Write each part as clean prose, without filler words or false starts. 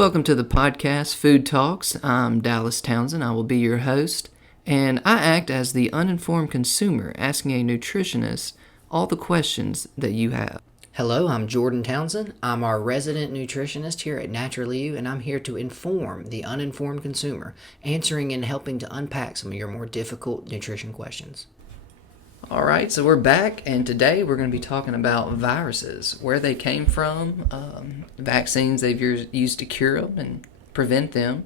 Welcome to the podcast, Food Talks. I'm Dallas Townsend. I will be your host, and I act as the uninformed consumer asking a nutritionist all the questions that you have. Hello, I'm Jordan Townsend. I'm our resident nutritionist here at Naturally You, and I'm here to inform the uninformed consumer, answering and helping to unpack some of your more difficult nutrition questions. All right, so we're back, and today we're going to be talking about viruses, where they came from, vaccines they've used to cure them and prevent them,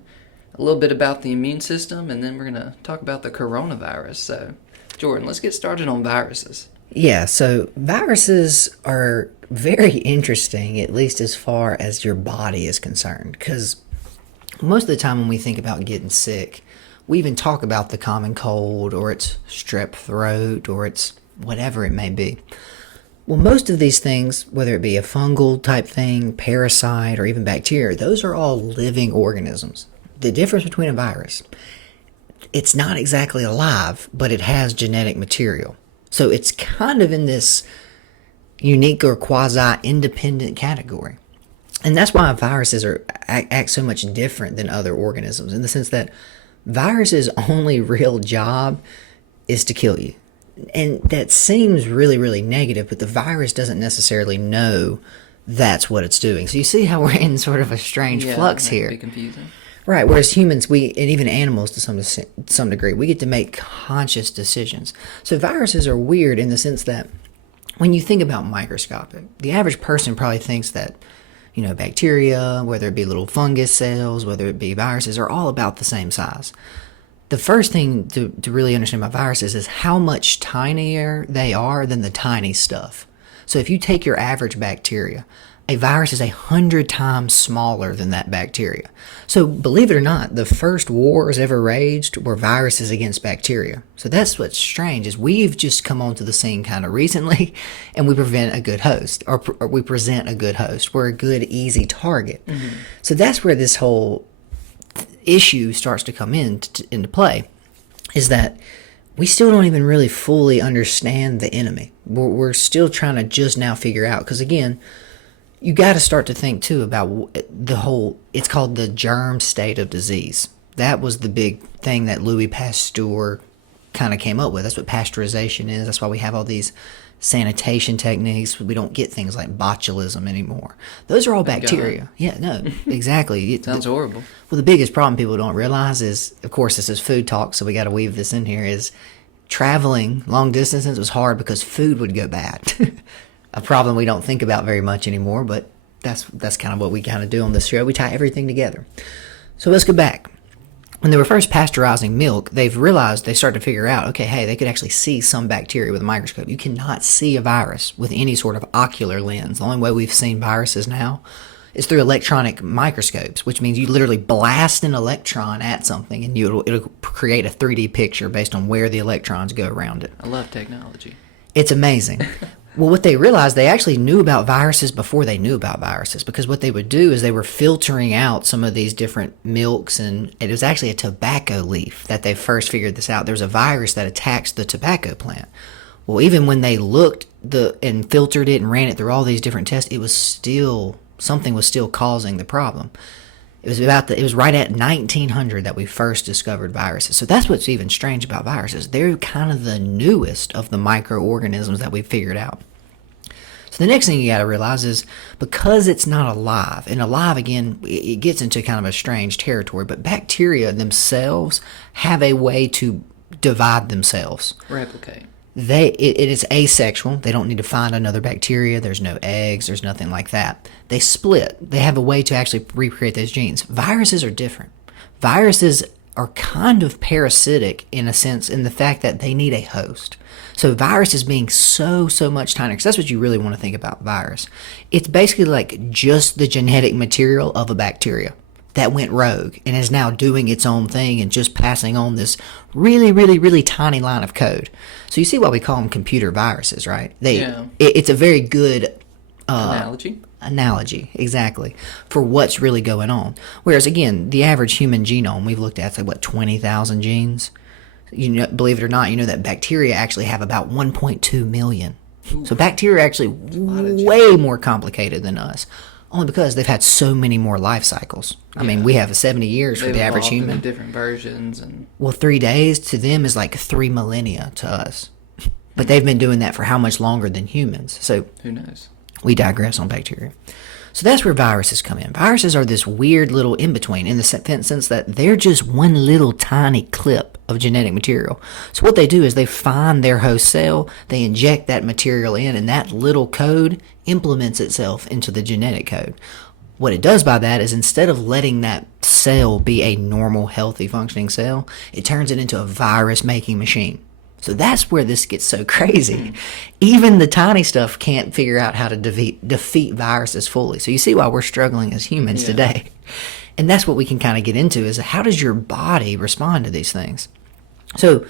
a little bit about the immune system, and then we're going to talk about the coronavirus. So, Jordan, let's get started on viruses. Yeah, so viruses are very interesting, at least as far as your body is concerned, because most of the time when we think about getting sick, we even talk about the common cold, or it's strep throat, or it's whatever it may be. Well, most of these things, whether it be a fungal type thing, parasite, or even bacteria, those are all living organisms. The difference between a virus, it's not exactly alive, but it has genetic material. So it's kind of in this unique or quasi-independent category. And that's why viruses act so much different than other organisms, in the sense that viruses' only real job is to kill you. And that seems really, really negative, but the virus doesn't necessarily know that's what it's doing. So you see how we're in sort of a strange flux here. Be confusing. Right, whereas humans, and even animals to some degree, we get to make conscious decisions. So viruses are weird in the sense that when you think about microscopic, the average person probably thinks that bacteria, whether it be little fungus cells, whether it be viruses, are all about the same size. The first thing to really understand about viruses is how much tinier they are than the tiny stuff. So if you take your average bacteria, a virus is 100 times smaller than that bacteria. So believe it or not, the first wars ever raged were viruses against bacteria. So that's what's strange, is we've just come onto the scene kind of recently, and we present a good host. We're a good, easy target. Mm-hmm. So that's where this whole issue starts to come into play, is that we still don't even really fully understand the enemy. We're still trying to just now figure out, because again, you got to start to think, too, about it's called the germ state of disease. That was the big thing that Louis Pasteur kind of came up with. That's what pasteurization is. That's why we have all these sanitation techniques. We don't get things like botulism anymore. Those are all bacteria. Yeah, no, exactly. Sounds horrible. Well, the biggest problem people don't realize is, of course, this is food talk, so we got to weave this in here, is traveling long distances was hard because food would go bad. A problem we don't think about very much anymore, but that's kind of what we kind of do on this show. We tie everything together. So let's go back. When they were first pasteurizing milk, they started to figure out, okay, hey, they could actually see some bacteria with a microscope. You cannot see a virus with any sort of ocular lens. The only way we've seen viruses now is through electronic microscopes, which means you literally blast an electron at something and it'll create a 3D picture based on where the electrons go around it. I love technology. It's amazing. Well, what they realized, they actually knew about viruses before they knew about viruses, because what they would do is they were filtering out some of these different milks, and it was actually a tobacco leaf that they first figured this out. There was a virus that attacks the tobacco plant. Well, even when they looked and filtered it and ran it through all these different tests, something was still causing the problem. It was right at 1900 that we first discovered viruses. So that's what's even strange about viruses. They're kind of the newest of the microorganisms that we've figured out. So the next thing you got to realize is, because it's not alive, and alive, again, it gets into kind of a strange territory, but bacteria themselves have a way to divide themselves. Replicate. It is asexual. They don't need to find another bacteria. There's no eggs. There's nothing like that. They split. They have a way to actually recreate those genes. Viruses are different. Viruses are kind of parasitic in a sense, in the fact that they need a host. So viruses being so much tinier, because that's what you really want to think about virus. It's basically like just the genetic material of a bacteria that went rogue and is now doing its own thing and just passing on this really, really, really tiny line of code. So you see why we call them computer viruses, right? It's a very good analogy, exactly, for what's really going on. Whereas, again, the average human genome, we've looked at, 20,000 genes. Believe it or not, that bacteria actually have about 1.2 million. Ooh. So bacteria are actually way more complicated than us. Only because they've had so many more life cycles. I mean, we have 70 years for They've the average evolved into human. different versions, and Well, 3 days to them is like 3 millennia to us. But they've been doing that for how much longer than humans? So who knows? we digress on bacteria. So that's where viruses come in. Viruses are this weird little in-between in the sense that they're just one little tiny clip of genetic material. So what they do is they find their host cell, they inject that material in, and that little code implements itself into the genetic code. What it does by that is instead of letting that cell be a normal, healthy, functioning cell, it turns it into a virus-making machine. So that's where this gets so crazy. Even the tiny stuff can't figure out how to defeat viruses fully. So you see why we're struggling as humans today. And that's what we can kind of get into is how does your body respond to these things? So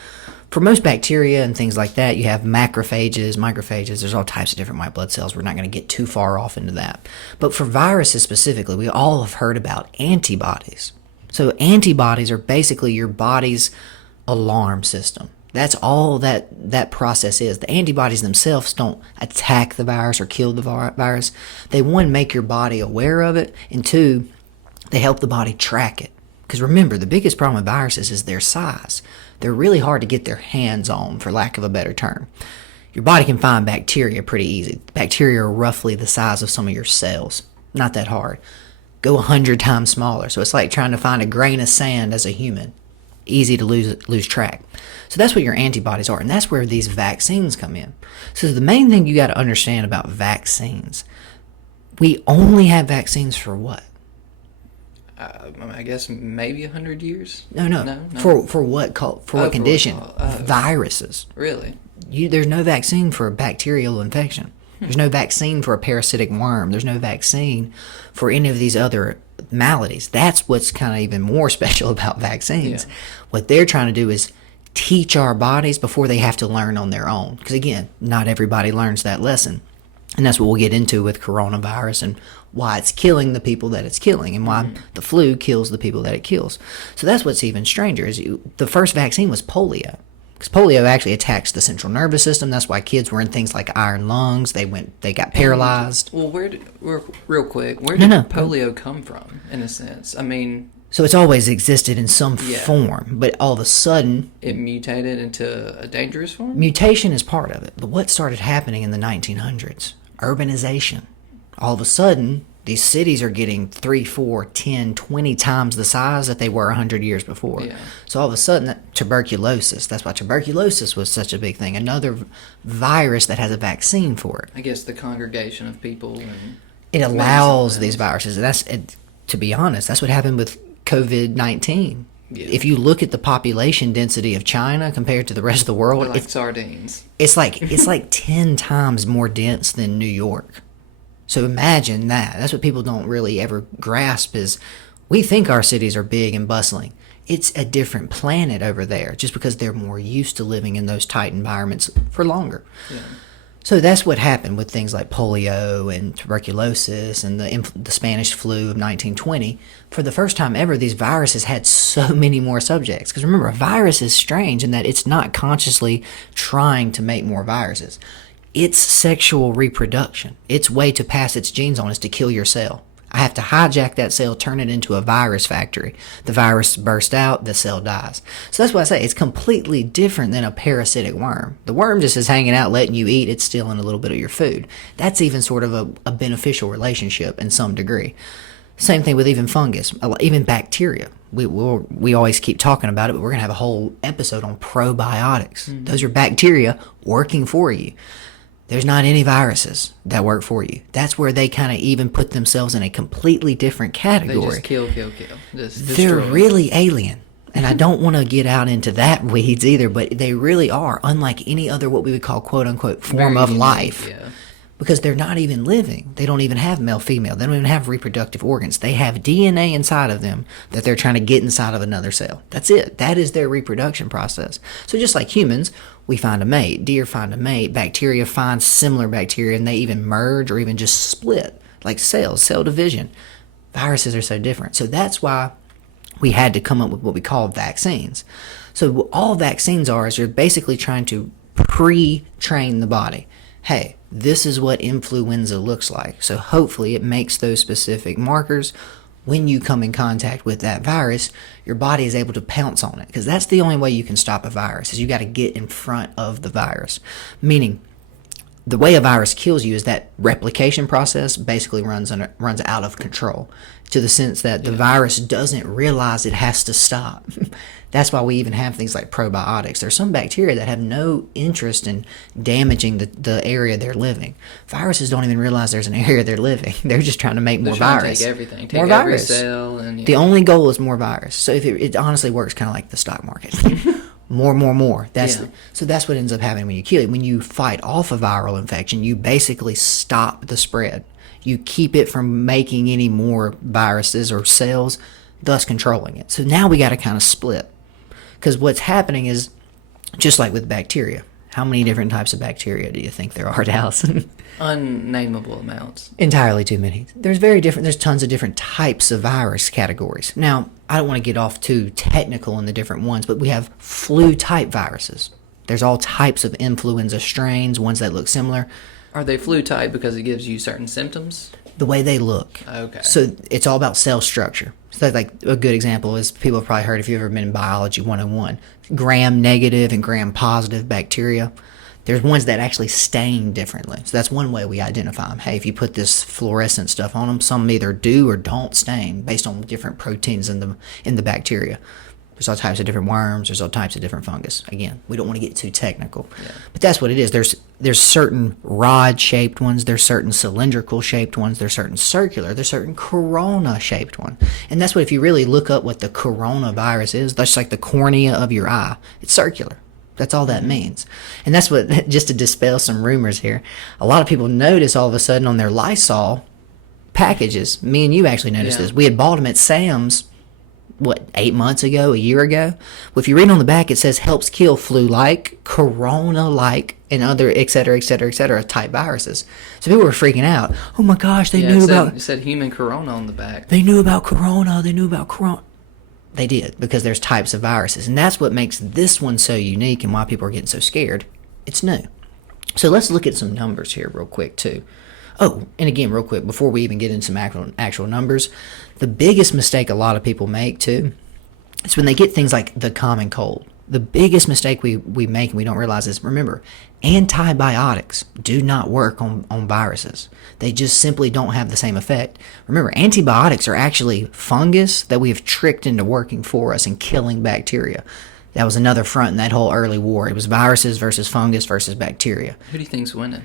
for most bacteria and things like that, you have macrophages, microphages. There's all types of different white blood cells. We're not going to get too far off into that. But for viruses specifically, we all have heard about antibodies. So antibodies are basically your body's alarm system. That's all that process is. The antibodies themselves don't attack the virus or kill the virus. They, one, make your body aware of it, and two, they help the body track it. Because remember, the biggest problem with viruses is their size. They're really hard to get their hands on, for lack of a better term. Your body can find bacteria pretty easy. Bacteria are roughly the size of some of your cells. Not that hard. Go 100 times smaller. So it's like trying to find a grain of sand as a human. Easy to lose track. So that's what your antibodies are, and that's where these vaccines come in. So the main thing you got to understand about vaccines, we only have vaccines for what? I guess maybe 100 years. No. For what condition? Viruses. Really? There's no vaccine for a bacterial infection. There's no vaccine for a parasitic worm. There's no vaccine for any of these other maladies. That's what's kind of even more special about vaccines. Yeah. What they're trying to do is teach our bodies before they have to learn on their own. Because again, not everybody learns that lesson. And that's what we'll get into with coronavirus and why it's killing the people that it's killing and why the flu kills the people that it kills. So that's what's even stranger is the first vaccine was polio. Because polio actually attacks the central nervous system. That's why kids were in things like iron lungs. They got paralyzed. Well, real quick, where did polio come from, in a sense? I mean, so it's always existed in some form, but all of a sudden it mutated into a dangerous form? Mutation is part of it. But what started happening in the 1900s? Urbanization. All of a sudden, these cities are getting 3, 4, 10, 20 times the size that they were 100 years before. Yeah. So all of a sudden, tuberculosis. That's why tuberculosis was such a big thing. Another virus that has a vaccine for it. I guess the congregation of people. And it allows these viruses. To be honest, that's what happened with COVID-19. Yeah. If you look at the population density of China compared to the rest of the world, like sardines. It's like 10 times more dense than New York. So imagine that. That's what people don't really ever grasp is we think our cities are big and bustling. It's a different planet over there just because they're more used to living in those tight environments for longer. Yeah. So that's what happened with things like polio and tuberculosis and the Spanish flu of 1920. For the first time ever, these viruses had so many more subjects. Because remember, a virus is strange in that it's not consciously trying to make more viruses. It's sexual reproduction. Its way to pass its genes on is to kill your cell. I have to hijack that cell, turn it into a virus factory. The virus bursts out, the cell dies. So that's why I say it's completely different than a parasitic worm. The worm just is hanging out, letting you eat. It's stealing a little bit of your food. That's even sort of a beneficial relationship in some degree. Same thing with even fungus, even bacteria. We always keep talking about it, but we're going to have a whole episode on probiotics. Mm-hmm. Those are bacteria working for you. There's not any viruses that work for you. That's where they kind of even put themselves in a completely different category. They just kill. Just They're really alien. And I don't want to get out into that weeds either, but they really are, unlike any other what we would call quote-unquote form of life. Yeah. Because they're not even living. They don't even have male-female. They don't even have reproductive organs. They have DNA inside of them that they're trying to get inside of another cell. That's it. That is their reproduction process. So just like humans, we find a mate. Deer find a mate. Bacteria find similar bacteria, and they even merge or even just split, like cells, cell division. Viruses are so different. So that's why we had to come up with what we call vaccines. So all vaccines are is you're basically trying to pre-train the body. hey, this is what influenza looks like. So hopefully it makes those specific markers. When you come in contact with that virus, your body is able to pounce on it, because that's the only way you can stop a virus, is you got to get in front of the virus. Meaning, the way a virus kills you is that replication process basically runs out of control, to the sense that the virus doesn't realize it has to stop. That's why we even have things like probiotics. There's some bacteria that have no interest in damaging the area they're living. Viruses don't even realize there's an area they're living. They're just trying to make more virus. Take everything, take more every virus. cell, and The only goal is more virus. So if it honestly works kind of like the stock market. More. So that's what ends up happening when you kill it. When you fight off a viral infection, you basically stop the spread. You keep it from making any more viruses or cells, thus controlling it. So now we got to kind of split. Because what's happening is, just like with bacteria, how many different types of bacteria do you think there are, Dallas? unnameable amounts. Entirely too many. There's tons of different types of virus categories. Now, I don't want to get off too technical in the different ones, but we have flu-type viruses. There's all types of influenza strains, ones that look similar. Are they flu type because it gives you certain symptoms? The way they look. Okay. So it's all about cell structure. So like a good example is, people have probably heard, if you've ever been in Biology 101, gram-negative and gram-positive bacteria. There's ones that actually stain differently. So that's one way we identify them. Hey, if you put this fluorescent stuff on them, some either do or don't stain based on different proteins in the bacteria. There's all types of different worms. There's all types of different fungus. Again, we don't want to get too technical. Yeah. But that's what it is. There's certain rod-shaped ones. There's certain cylindrical-shaped ones. There's certain circular. There's certain corona-shaped one. And that's what, if you really look up what the coronavirus is, that's like the cornea of your eye. It's circular. That's all that means. And that's what, just to dispel some rumors here, a lot of people notice all of a sudden on their Lysol packages. Me and you actually noticed this. We had bought them at Sam's, 8 months ago, a year ago? Well, if you read on the back, it says helps kill flu-like, corona-like, and other et cetera type viruses. So people were freaking out. Oh my gosh, it said human corona on the back. They knew about corona. They did, because there's types of viruses. And that's what makes this one so unique and why people are getting so scared. It's new. So let's look at some numbers here real quick, too. Oh, and again, real quick, before we even get into some actual numbers, the biggest mistake a lot of people make, too, is when they get things like the common cold. The biggest mistake we make, and we don't realize is, remember, antibiotics do not work on viruses. They just simply don't have the same effect. Remember, antibiotics are actually fungus that we have tricked into working for us and killing bacteria. That was another front in that whole early war. It was viruses versus fungus versus bacteria. Who do you think's winning?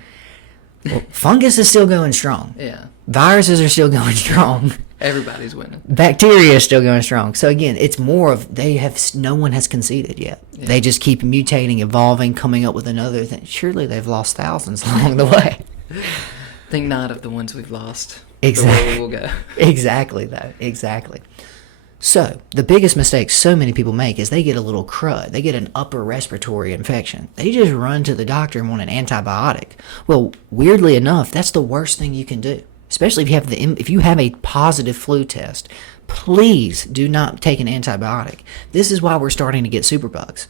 Well, fungus is still going strong. Yeah. Viruses are still going strong. Everybody's winning. Bacteria is still going strong. So again, it's more of no one has conceded yet. Yeah. They just keep mutating, evolving, coming up with another thing. Surely they've lost thousands along the way. Think not of the ones we've lost. Exactly. The way we'll go. Exactly, though. Exactly. So, the biggest mistake so many people make is they get a little crud. They get an upper respiratory infection. They just run to the doctor and want an antibiotic. Well, weirdly enough, that's the worst thing you can do. Especially if you have a positive flu test. Please do not take an antibiotic. This is why we're starting to get superbugs.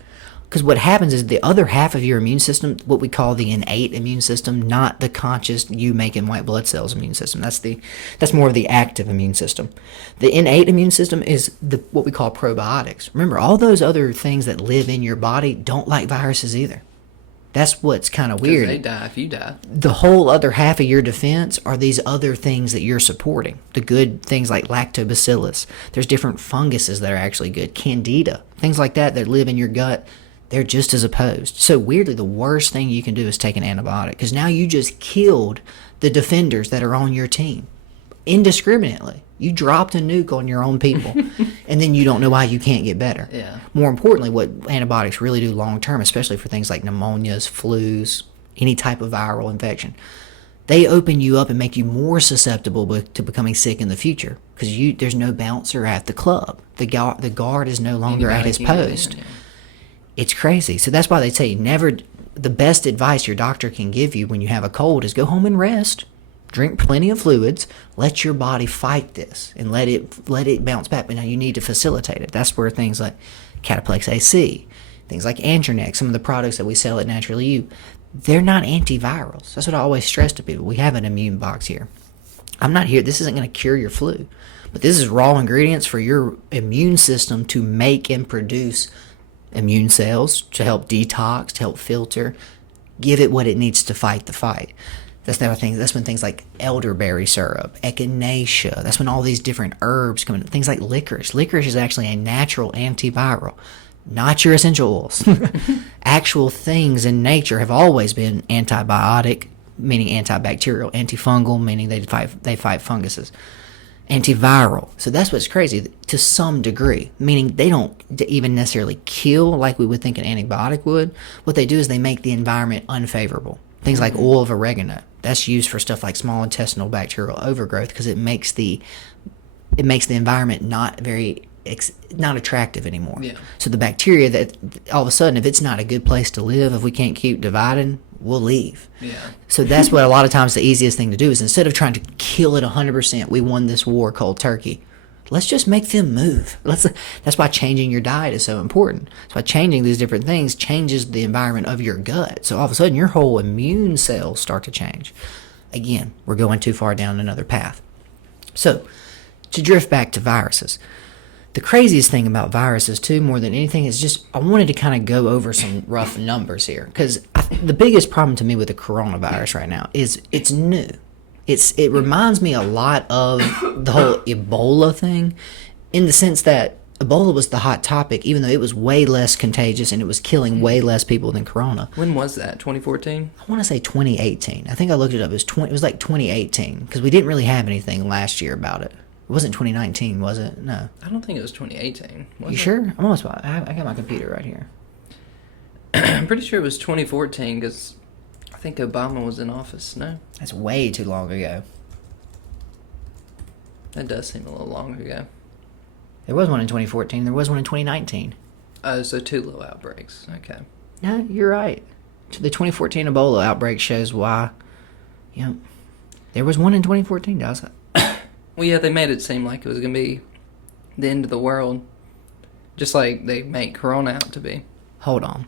Because what happens is the other half of your immune system, what we call the innate immune system, not the conscious you making white blood cells immune system. That's more of the active immune system. The innate immune system is what we call probiotics. Remember, all those other things that live in your body don't like viruses either. That's what's kind of weird. They die if you die. The whole other half of your defense are these other things that you're supporting. The good things like lactobacillus. There's different funguses that are actually good. Candida. Things like that live in your gut. They're just as opposed. So weirdly, the worst thing you can do is take an antibiotic, because now you just killed the defenders that are on your team indiscriminately. You dropped a nuke on your own people, and then you don't know why you can't get better. Yeah. More importantly, what antibiotics really do long term, especially for things like pneumonias, flus, any type of viral infection, they open you up and make you more susceptible to becoming sick in the future, because there's no bouncer at the club. The guard is no longer at his post. It's crazy. So that's why they say the best advice your doctor can give you when you have a cold is go home and rest, drink plenty of fluids, let your body fight this, and let it bounce back. But now you need to facilitate it. That's where things like Cataplex AC, things like Antranex, some of the products that we sell at Naturally You, they're not antivirals. That's what I always stress to people. We have an immune box here. I'm not here. This isn't going to cure your flu, but this is raw ingredients for your immune system to make and produce immune cells to help detox, to help filter, give it what it needs to fight the fight. That's when things like elderberry syrup, echinacea, that's when all these different herbs come in. Things like licorice. Licorice is actually a natural antiviral, not your essential oils. Actual things in nature have always been antibiotic, meaning antibacterial, antifungal, meaning they fight funguses, antiviral. So that's what's crazy to some degree, meaning they don't even necessarily kill like we would think an antibiotic would. What they do is they make the environment unfavorable. Things like oil of oregano, that's used for stuff like small intestinal bacterial overgrowth because it makes the environment not attractive anymore. Yeah. So the bacteria, that all of a sudden, if it's not a good place to live, if we can't keep dividing, we'll leave. Yeah. So that's what a lot of times the easiest thing to do is, instead of trying to kill it 100%, we won this war cold turkey. Let's just make them move. That's why changing your diet is so important. That's why changing these different things changes the environment of your gut. So all of a sudden, your whole immune cells start to change. Again, we're going too far down another path. So to drift back to viruses, the craziest thing about viruses, too, more than anything, is just I wanted to kind of go over some rough numbers here. Because the biggest problem to me with the coronavirus right now is it's new. It reminds me a lot of the whole Ebola thing, in the sense that Ebola was the hot topic, even though it was way less contagious and it was killing way less people than Corona. When was that? 2014? I want to say 2018. I think I looked it up. It was like 2018, because we didn't really have anything last year about it. It wasn't 2019, was it? No. I don't think it was 2018. You sure? I'm almost. I got my computer right here. I'm pretty sure it was 2014 because I think Obama was in office. No? That's way too long ago. That does seem a little long ago. There was one in 2014. There was one in 2019. Oh, so 2 little outbreaks. Okay. No, you're right. The 2014 Ebola outbreak shows why. Yep. There was one in 2014, Dallas. Well, yeah, they made it seem like it was going to be the end of the world, just like they make Corona out to be. Hold on.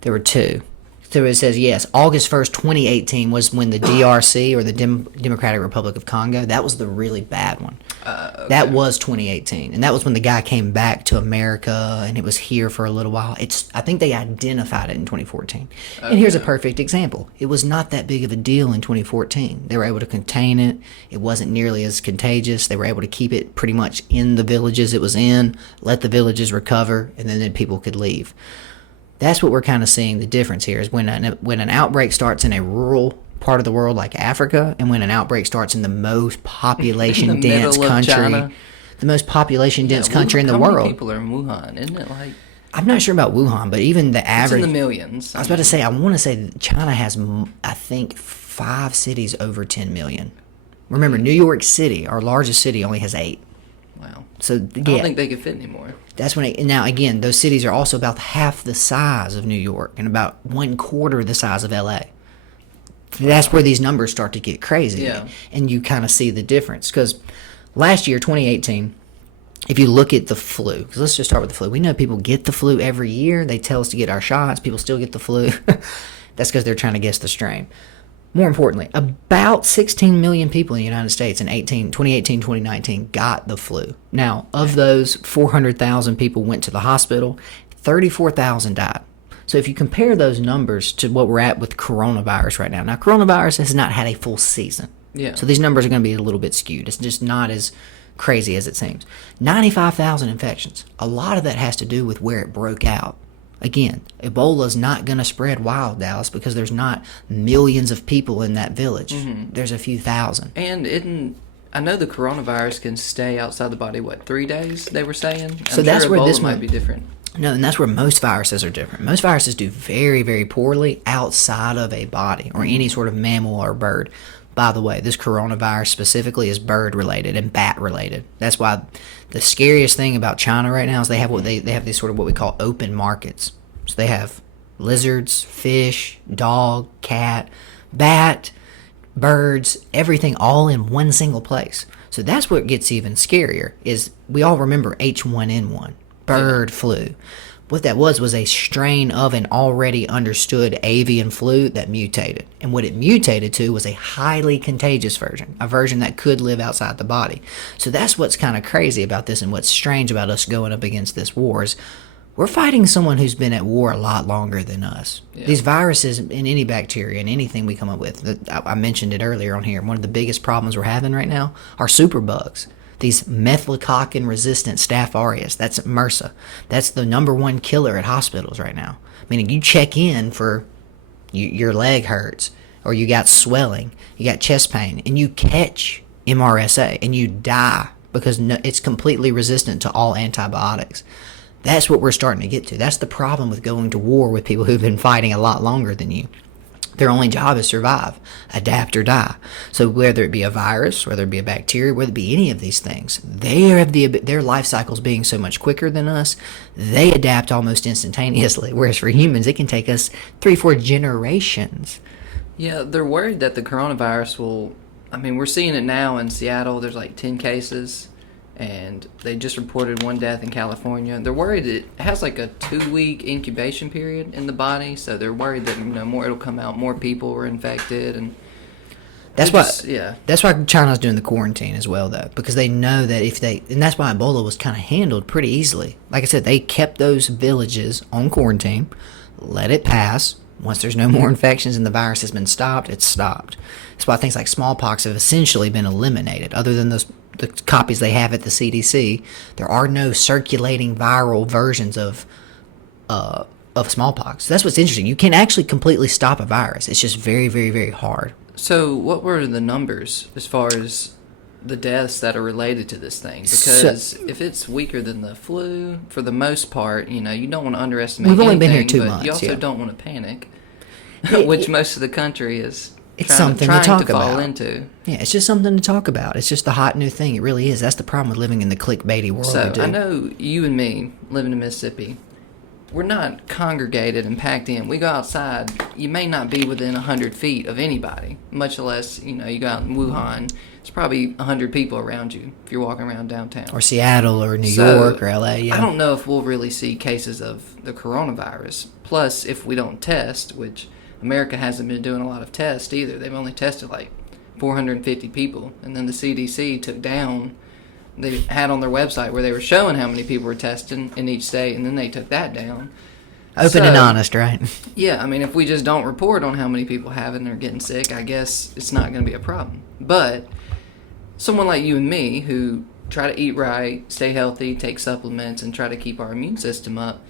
There were 2. So it says, yes, August 1st, 2018 was when the DRC, or the Democratic Republic of Congo, that was the really bad one. Okay. That was 2018. And that was when the guy came back to America, and it was here for a little while. I think they identified it in 2014. Okay. And here's a perfect example. It was not that big of a deal in 2014. They were able to contain it. It wasn't nearly as contagious. They were able to keep it pretty much in the villages it was in, let the villages recover, and then people could leave. That's what we're kind of seeing the difference here, is when an outbreak starts in a rural part of the world like Africa, and when an outbreak starts in the most population-dense country, the most population-dense country in the world. How many people are in Wuhan? Isn't it like... I'm not sure about Wuhan, but even the average... It's in the millions. I was about to say, I want to say that China has, I think, 5 cities over 10 million. Remember, New York City, our largest city, only has 8. Wow. So, yeah. I don't think they could fit anymore. That's when now again, those cities are also about half the size of New York and about 1/4 the size of LA. That's where these numbers start to get crazy. Yeah. And you kind of see the difference. Because last year, 2018, if you look at the flu, because let's just start with the flu. We know people get the flu every year. They tell us to get our shots. People still get the flu. That's because they're trying to guess the strain. More importantly, about 16 million people in the United States in 2018, 2019 got the flu. Now, of those, 400,000 people went to the hospital, 34,000 died. So if you compare those numbers to what we're at with coronavirus right now, coronavirus has not had a full season. Yeah. So these numbers are going to be a little bit skewed. It's just not as crazy as it seems. 95,000 infections. A lot of that has to do with where it broke out. Again, Ebola's not going to spread wild, Dallas, because there's not millions of people in that village. Mm-hmm. There's a few thousand. And I know the coronavirus can stay outside the body, 3 days, they were saying? So that's sure where Ebola this might be different. No, and that's where most viruses are different. Most viruses do very, very poorly outside of a body or any sort of mammal or bird. By the way, this coronavirus specifically is bird-related and bat-related. That's why the scariest thing about China right now is they have these sort of what we call open markets. So they have lizards, fish, dog, cat, bat, birds, everything all in one single place. So that's what gets even scarier is we all remember H1N1, bird flu. What that was a strain of an already understood avian flu that mutated. And what it mutated to was a highly contagious version, a version that could live outside the body. So that's what's kind of crazy about this, and what's strange about us going up against this war is we're fighting someone who's been at war a lot longer than us. Yeah. These viruses and any bacteria and anything we come up with, I mentioned it earlier on here, one of the biggest problems we're having right now are superbugs. These methylcoccin-resistant Staph aureus, that's MRSA. That's the number one killer at hospitals right now. Meaning you check in for your leg hurts, or you got swelling, you got chest pain, and you catch MRSA, and you die because it's completely resistant to all antibiotics. That's what we're starting to get to. That's the problem with going to war with people who've been fighting a lot longer than you. Their only job is survive, adapt, or die. So whether it be a virus, whether it be a bacteria, whether it be any of these things, their life cycles being so much quicker than us, they adapt almost instantaneously. Whereas for humans, it can take us 3-4 generations. Yeah, they're worried that the coronavirus will... I mean, we're seeing it now in Seattle. There's like 10 cases. And they just reported one death in California. They're worried it has like a 2-week incubation period in the body, so they're worried that more it'll come out, more people are infected, and that's why China's doing the quarantine as well, though, because they know that and that's why Ebola was kind of handled pretty easily. Like I said, they kept those villages on quarantine, let it pass. Once there's no more infections and the virus has been stopped, it's stopped. That's why things like smallpox have essentially been eliminated. Other than the copies they have at the CDC, there are no circulating viral versions of smallpox. That's what's interesting. You can actually completely stop a virus. It's just very, very, very hard. So what were the numbers as far as the deaths that are related to this thing? Because if it's weaker than the flu, for the most part, you don't want to underestimate We've only anything, been here 2 but months. You also don't want to panic, which most of the country is trying to talk fall about. into. Yeah, it's just something to talk about. It's just the hot new thing. It really is. That's the problem with living in the clickbaity world. So I know you and me, living in Mississippi, we're not congregated and packed in. We go outside. You may not be within 100 feet of anybody, much less, you go out in Wuhan. It's probably 100 people around you if you're walking around downtown. Or Seattle or New York or LA. Yeah. I don't know if we'll really see cases of the coronavirus. Plus, if we don't test, which America hasn't been doing a lot of tests either. They've only tested like 450 people. And then the CDC took down, they had on their website where they were showing how many people were testing in each state, and then they took that down. Open and honest, right? Yeah, I mean, if we just don't report on how many people have it and are getting sick, I guess it's not going to be a problem. But someone like you and me who try to eat right, stay healthy, take supplements, and try to keep our immune system up,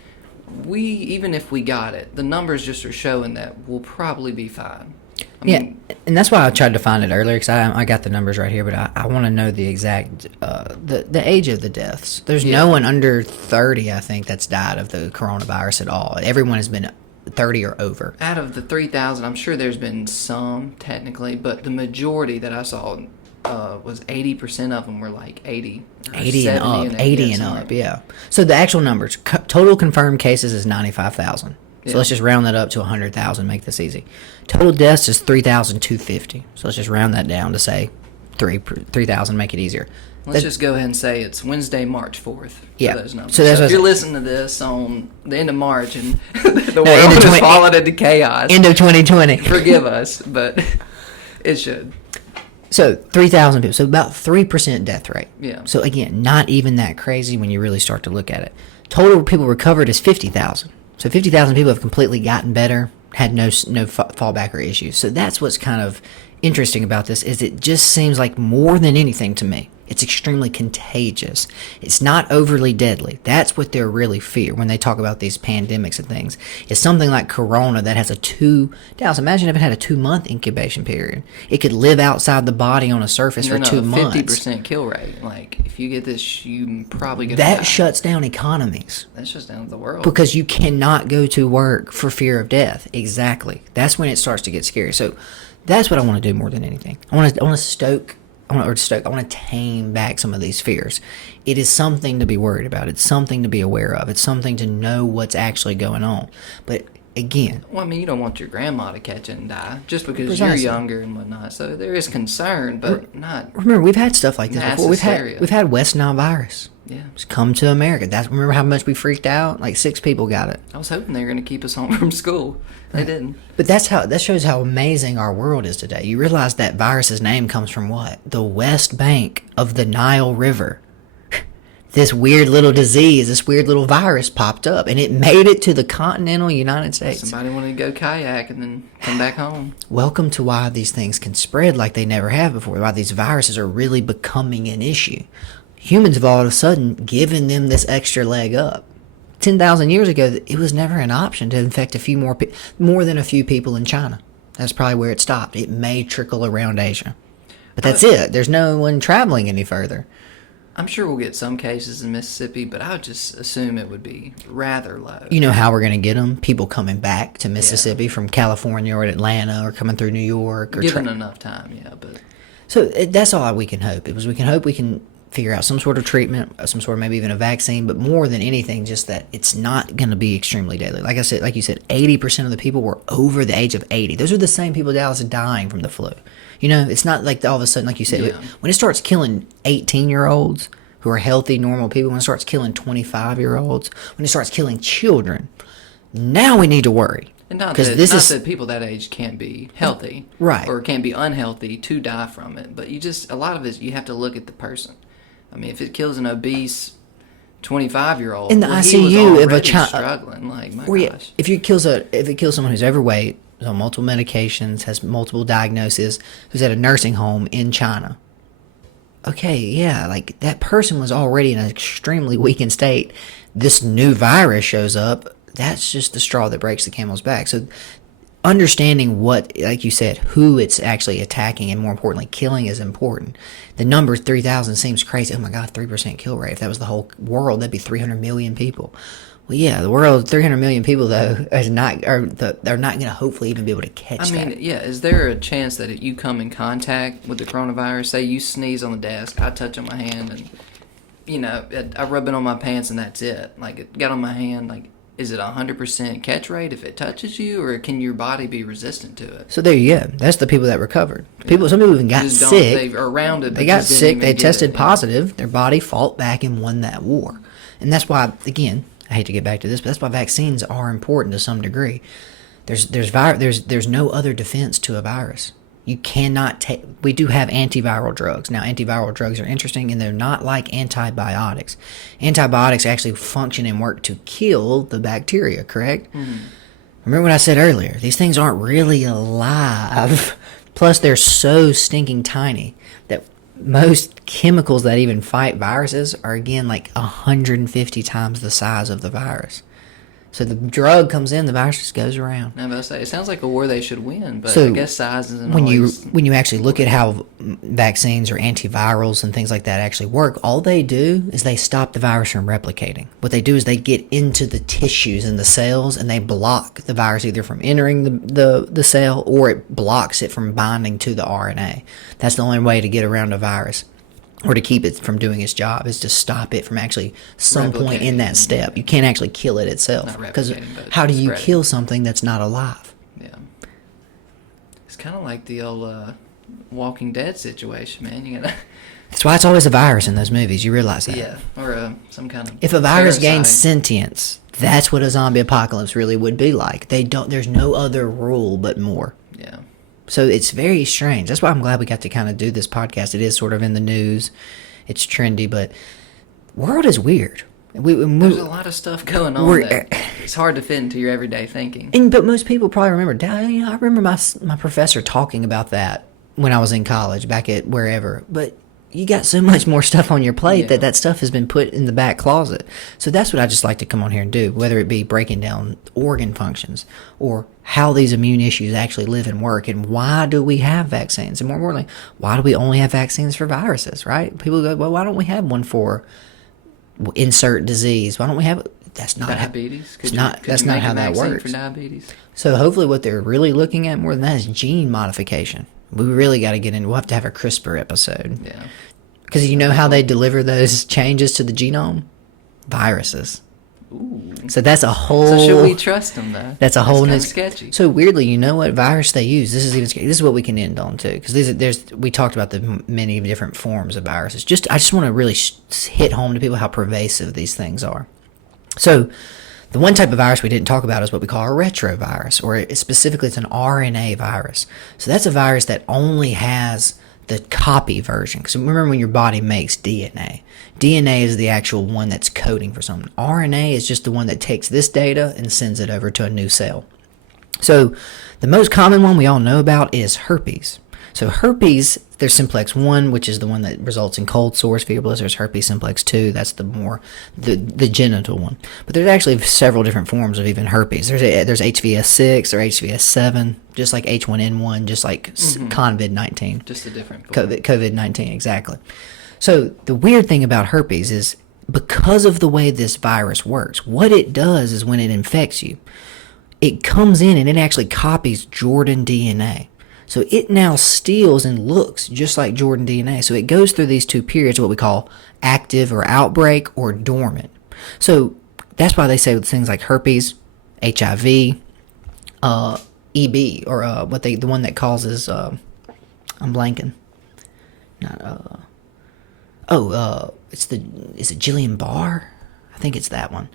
even if we got it, the numbers just are showing that we'll probably be fine. I mean, and that's why I tried to find it earlier, because I got the numbers right here, but I want to know the exact the age of the deaths. There's no one under 30, I think, that's died of the coronavirus at all. Everyone has been 30 or over. Out of the 3,000, I'm sure there's been some technically, but the majority that I saw was 80% of them were like 80 and up, yeah. So the actual numbers, total confirmed cases is 95,000. So let's just round that up to 100,000, make this easy. Total deaths is 3,250. So let's just round that down to say 3,000, make it easier. Let's just go ahead and say it's Wednesday, March 4th. Yeah. Those numbers. So if you're listening to this on the end of March and the world has fallen into chaos, end of 2020, forgive us, but it should. So 3,000 people, so about 3% death rate. Yeah. So again, not even that crazy when you really start to look at it. Total people recovered is 50,000. So 50,000 people have completely gotten better, had no fallback or issues. So that's what's kind of interesting about this, is it just seems like more than anything to me, it's extremely contagious. It's not overly deadly. That's what they're really fear when they talk about these pandemics and things. It's something like corona that has Dallas, imagine if it had a 2-month incubation period. It could live outside the body on a surface for 2 months. 50% kill rate. Like, if you get this, you probably get that shuts down economies. That shuts down the world. Because you cannot go to work for fear of death. Exactly. That's when it starts to get scary. So that's what I want to do more than anything. I want to tame back some of these fears. It is something to be worried about. It's something to be aware of. It's something to know what's actually going on. But again, well, I mean, you don't want your grandma to catch it and die just because precisely. You're younger and whatnot. So there is concern, but not. Remember, we've had stuff like this before. Hysteria. We've had West Nile virus. Yeah. Just come to America. Remember how much we freaked out? Like 6 people got it. I was hoping they were going to keep us home from school. They didn't. But that shows how amazing our world is today. You realize that virus's name comes from what? The west bank of the Nile River. This weird little disease, this weird little virus popped up, and it made it to the continental United States. Somebody wanted to go kayak and then come back home. Welcome to why these things can spread like they never have before, why these viruses are really becoming an issue. Humans have all of a sudden given them this extra leg up. 10,000 years ago, it was never an option to infect more than a few people in China. That's probably where it stopped. It may trickle around Asia. But that's it. There's no one traveling any further. I'm sure we'll get some cases in Mississippi, but I would just assume it would be rather low. You know how we're going to get them? People coming back to Mississippi from California or Atlanta or coming through New York. Or given enough time, yeah. But so that's all we can hope. We can hope we can figure out some sort of treatment, some sort of maybe even a vaccine, but more than anything, just that it's not going to be extremely deadly. Like you said, 80% of the people were over the age of 80. Those are the same people that was dying from the flu. You know, it's not like all of a sudden, like you said, when it starts killing 18-year-olds who are healthy, normal people, when it starts killing 25-year-olds, when it starts killing children, now we need to worry. And not that people that age can't be healthy, right, or can't be unhealthy to die from it, but a lot of it, you have to look at the person. I mean, if it kills an obese 25-year-old in the ICU, if a child struggling, like my gosh. If it kills someone who's overweight, is on multiple medications, has multiple diagnoses, who's at a nursing home in China. Okay, yeah, like that person was already in an extremely weakened state. This new virus shows up. That's just the straw that breaks the camel's back. So understanding what, like you said, who it's actually attacking and more importantly, killing is important. The number 3,000 seems crazy. Oh my God, 3% kill rate. If that was the whole world, that'd be 300 million people. Well, yeah, the world, 300 million people, though, they're not going to hopefully even be able to catch that. I mean, yeah, is there a chance that if you come in contact with the coronavirus, say you sneeze on the desk, I touch on my hand, and, you know, I rub it on my pants, and that's it. Like, it got on my hand, like, is it 100% catch rate if it touches you, or can your body be resistant to it? So there you go. That's the people that recovered. Some people even got sick. They got sick. They tested positive. Their body fought back and won that war. And that's why, again, I hate to get back to this, but that's why vaccines are important to some degree. There's no other defense to a virus. You cannot take. We do have antiviral drugs. Now, antiviral drugs are interesting, and they're not like antibiotics. Antibiotics actually function and work to kill the bacteria, correct? Mm-hmm. Remember what I said earlier? These things aren't really alive. Plus, they're so stinking tiny that most chemicals that even fight viruses are, again, like 150 times the size of the virus. So the drug comes in, the virus just goes around. I was about to say, it sounds like a war they should win, but I guess size isn't when you actually look at how vaccines or antivirals and things like that actually work, all they do is they stop the virus from replicating. What they do is they get into the tissues and the cells, and they block the virus either from entering the cell, or it blocks it from binding to the RNA. That's the only way to get around a virus, or to keep it from doing its job, is to stop it from actually some point in that step. You can't actually kill it itself. Because how do you kill something that's not alive? Yeah. It's kind of like the old Walking Dead situation, man. You gotta. That's why it's always a virus in those movies. You realize that? Yeah, or some kind of. If a virus gains sentience, that's what a zombie apocalypse really would be like. There's no other rule but more. Yeah. So it's very strange. That's why I'm glad we got to kind of do this podcast. It is sort of in the news. It's trendy, but the world is weird. There's a lot of stuff going on that it's hard to fit into your everyday thinking. But most people probably remember. I remember my professor talking about that when I was in college, back at wherever. But you got so much more stuff on your plate that stuff has been put in the back closet. So that's what I just like to come on here and do, whether it be breaking down organ functions or how these immune issues actually live and work, and why do we have vaccines? And more importantly, why do we only have vaccines for viruses, right? People go, well, why don't we have one for insert disease? Why don't we have that's not diabetes? That's not how that works. For diabetes? So hopefully what they're really looking at more than that is gene modification. We really got to get in. We'll have to have a CRISPR episode. Yeah. Because you know how they deliver those changes to the genome? Viruses. Ooh. So that's a whole. So should we trust them though? That's a whole kind new. of sketchy. So weirdly, you know what virus they use? This is even scary. This is what we can end on too, because we talked about the many different forms of viruses. I just want to really hit home to people how pervasive these things are. So the one type of virus we didn't talk about is what we call a retrovirus, or specifically it's an RNA virus. So that's a virus that only has the copy version. Because remember when your body makes DNA. DNA is the actual one that's coding for something. RNA is just the one that takes this data and sends it over to a new cell. So the most common one we all know about is herpes. So herpes, there's simplex 1, which is the one that results in cold sores, fever blisters. Herpes simplex 2, that's the genital one. But there's actually several different forms of even herpes. There's HVS6 or HVS7, just like H1N1, just like COVID-19. Just a different form. COVID-19, exactly. So the weird thing about herpes is because of the way this virus works, what it does is when it infects you, it comes in and it actually copies Jordan DNA. So it now steals and looks just like Jordan DNA. So it goes through these two periods, what we call active or outbreak or dormant. So that's why they say things like herpes, HIV, EB, or the one that causes I'm blanking. Not is it Guillain-Barré? I think it's that one.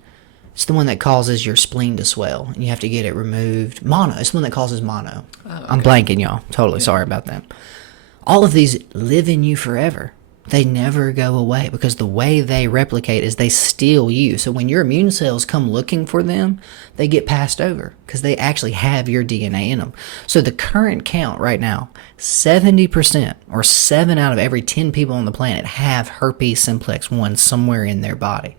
It's the one that causes your spleen to swell, and you have to get it removed. Mono. It's the one that causes mono. Oh, okay. I'm blanking, y'all. Totally sorry about that. All of these live in you forever. They never go away because the way they replicate is they steal you. So when your immune cells come looking for them, they get passed over because they actually have your DNA in them. So the current count right now, 70% or 7 out of every 10 people on the planet have herpes simplex 1 somewhere in their body.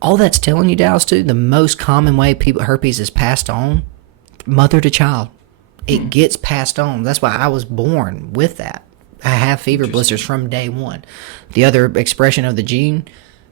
All that's telling you, Dallas, too, the most common way herpes is passed on, mother to child. It gets passed on. That's why I was born with that. I have fever blisters from day one. The other expression of the gene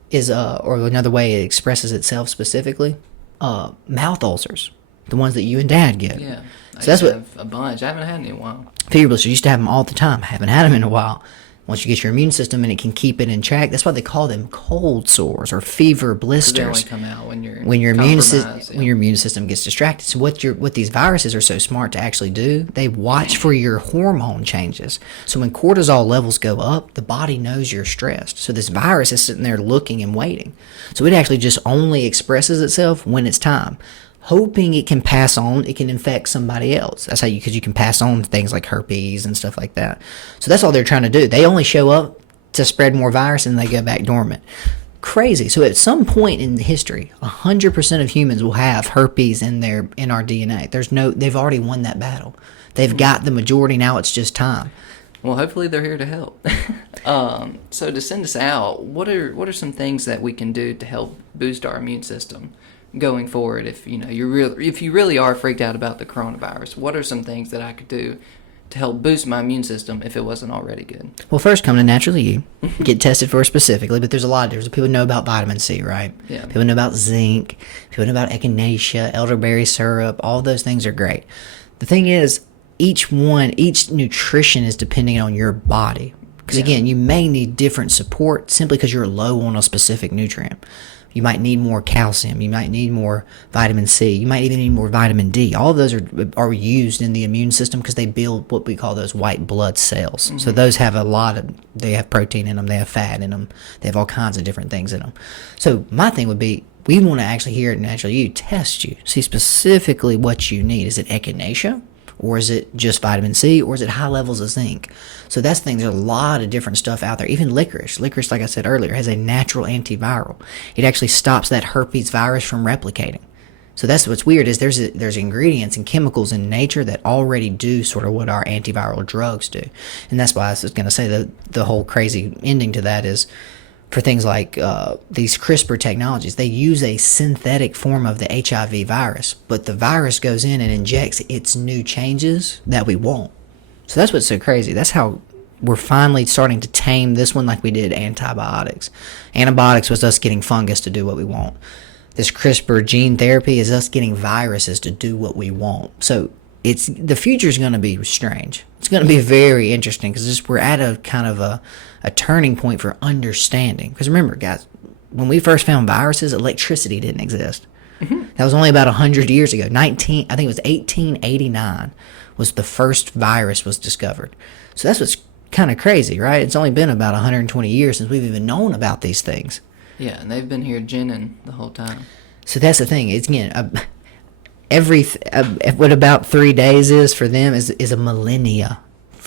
is, or another way it expresses itself specifically, mouth ulcers, the ones that you and Dad get. Yeah, so that's have a bunch. I haven't had any in a while. Fever blisters, used to have them all the time. I haven't had them in a while. Once you get your immune system and it can keep it in check, that's why they call them cold sores or fever blisters. They only come out when your immune system gets distracted. So what these viruses are so smart to actually do, they watch for your hormone changes. So when cortisol levels go up, the body knows you're stressed. So this virus is sitting there looking and waiting. So it actually just only expresses itself when it's time, hoping it can pass on, it can infect somebody else. That's how because you can pass on things like herpes and stuff like that. So that's all they're trying to do. They only show up to spread more virus and they go back dormant. Crazy. So at some point in history, 100% of humans will have herpes in our DNA. They've already won that battle. They've got the majority. Now it's just time. Well, hopefully they're here to help. So to send us out, what are some things that we can do to help boost our immune system going forward? If you really are freaked out about the coronavirus, what are some things that I could do to help boost my immune system if it wasn't already good? Well, first come to Naturally You, get tested for it specifically, but there's a lot of different people know about vitamin C, right? Yeah. People know about zinc, people know about echinacea, elderberry syrup, all those things are great. The thing is, each nutrition is depending on your body. Because again, you may need different support simply because you're low on a specific nutrient. You might need more calcium. You might need more vitamin C. You might even need more vitamin D. All of those are used in the immune system because they build what we call those white blood cells. Mm-hmm. So those have they have protein in them. They have fat in them. They have all kinds of different things in them. So my thing would be, we want to actually hear it naturally. You test you. See specifically what you need. Is it echinacea? Or is it just vitamin C? Or is it high levels of zinc? So that's the thing. There's a lot of different stuff out there. Even licorice. Licorice, like I said earlier, has a natural antiviral. It actually stops that herpes virus from replicating. So that's what's weird is there's ingredients and chemicals in nature that already do sort of what our antiviral drugs do. And that's why I was going to say the whole crazy ending to that is for things like these CRISPR technologies, they use a synthetic form of the HIV virus, but the virus goes in and injects its new changes that we want. So that's what's so crazy. That's how we're finally starting to tame this one like we did antibiotics. Antibiotics was us getting fungus to do what we want. This CRISPR gene therapy is us getting viruses to do what we want. So the future is going to be strange. It's going to be very interesting because we're at a kind of a turning point for understanding. Because remember, guys, when we first found viruses, electricity didn't exist. That was only about 100 years ago. I think it was 1889 was the first virus was discovered. So that's what's kind of crazy, right? It's only been about 120 years since we've even known about these things. Yeah, and they've been here ginning the whole time. So that's the thing. It's, again, what about 3 days is for them is a millennia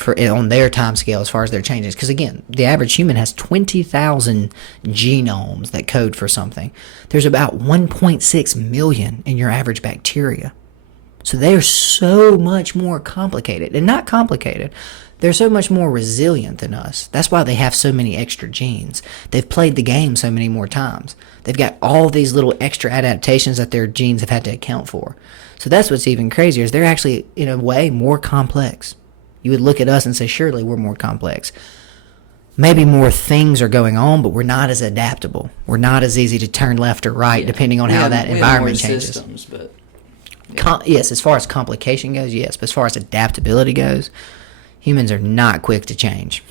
on their time scale as far as their changes. Because again, the average human has 20,000 genomes that code for something. There's about 1.6 million in your average bacteria. So they're so much more complicated. And not complicated. They're so much more resilient than us. That's why they have so many extra genes. They've played the game so many more times. They've got all these little extra adaptations that their genes have had to account for. So that's what's even crazier is they're actually, in a way, more complex. You would look at us and say, surely we're more complex. Maybe more things are going on, but we're not as adaptable. We're not as easy to turn left or right, depending on how that environment changes. Systems, but yes, as far as complication goes, yes. But as far as adaptability goes, humans are not quick to change.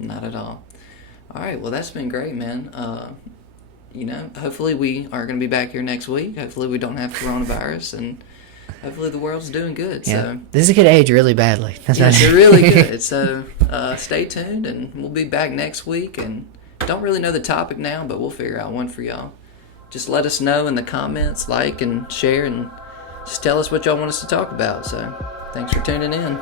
Not at all. All right, well, that's been great, man. Hopefully we are going to be back here next week. Hopefully we don't have coronavirus, and hopefully the world's doing good. Yeah. So this could age really badly. they're really good. So stay tuned, and we'll be back next week. And don't really know the topic now, but we'll figure out one for y'all. Just let us know in the comments, like and share, and just tell us what y'all want us to talk about. So thanks for tuning in.